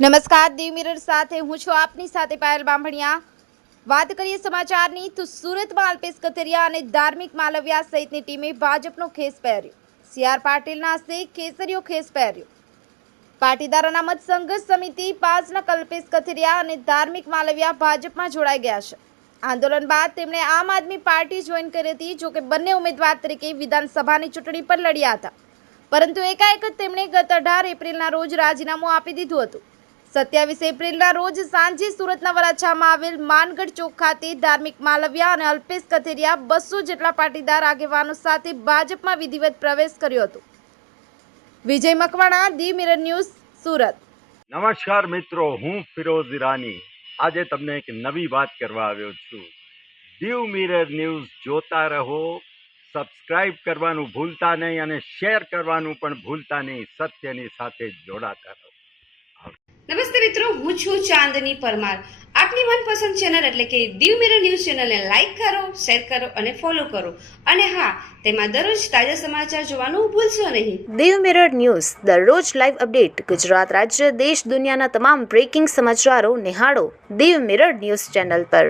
નમસ્કાર, દીવ મિરર સાથે હું છું આપની સાથે પાયલ બામણિયા। વાત કરીએ સમાચારની તો સુરતમાં અલ્પેશ કથિરિયા અને ધાર્મિક માલવિયા સહિતની ટીમે ભાજપનો ખેસ પહેર્યો। સીઆર પાટીલના હસ્તે કેસરીયો ખેસ પહેર્યો। પાટીદારોના મત સંઘર્ષ સમિતિ 5ના અલ્પેશ કથિરિયા અને ધાર્મિક માલવિયા ભાજપમાં જોડાઈ ગયા છે। આંદોલન બાદ તેમણે આમ આદમી પાર્ટી જોઈન કરી હતી। જોકે બંને ઉમેદવાર તરીકે વિધાનસભાની ચૂંટણી પર લડ્યા હતા, પરંતુ એકાએક જ તેમણે ગત 18 એપ્રિલના રોજ રાજીનામું આપી દીધું હતું। 27 એપ્રિલના રોજ સાંજે સુરતના વરાછામાં આવેલ માનગઢ ચોક ખાતે ધાર્મિક માલવિયા અને અલ્પેશ કથિરિયા 200 જેટલા પાટીદાર આગેવાનો સાથે ભાજપમાં વિધિવત પ્રવેશ કર્યો હતો। વિજય મકવાણા, દીવ મિરર ન્યૂઝ, સુરત। નમસ્કાર મિત્રો, હું ફિરોઝ ઈરાની આજે તમને એક નવી વાત કરવા આવ્યો છું। દીવ મિરર ન્યૂઝ જોતા રહો, સબસ્ક્રાઇબ કરવાનું ભૂલતા નહીં અને શેર કરવાનું પણ ભૂલતા નહીં। સત્યની સાથે જોડાતા રહો। નમસ્તે મિત્રો, હું છું ચાંદની પરમાર। આપની મનપસંદ ચેનલ એટલે કે દીવ મિરર ન્યૂઝ ચેનલને લાઈક કરો, શેર કરો અને ફોલો કરો, અને હા, તેમાં દરરોજ તાજા સમાચાર જોવાનું ભૂલશો નહીં। દીવ મિરર ન્યૂઝ દરરોજ લાઈવ અપડેટ ગુજરાત રાજ્ય, દેશ, દુનિયાના તમામ બ્રેકિંગ સમાચારો નિહાળો દીવ મિરર ન્યૂઝ ચેનલ પર।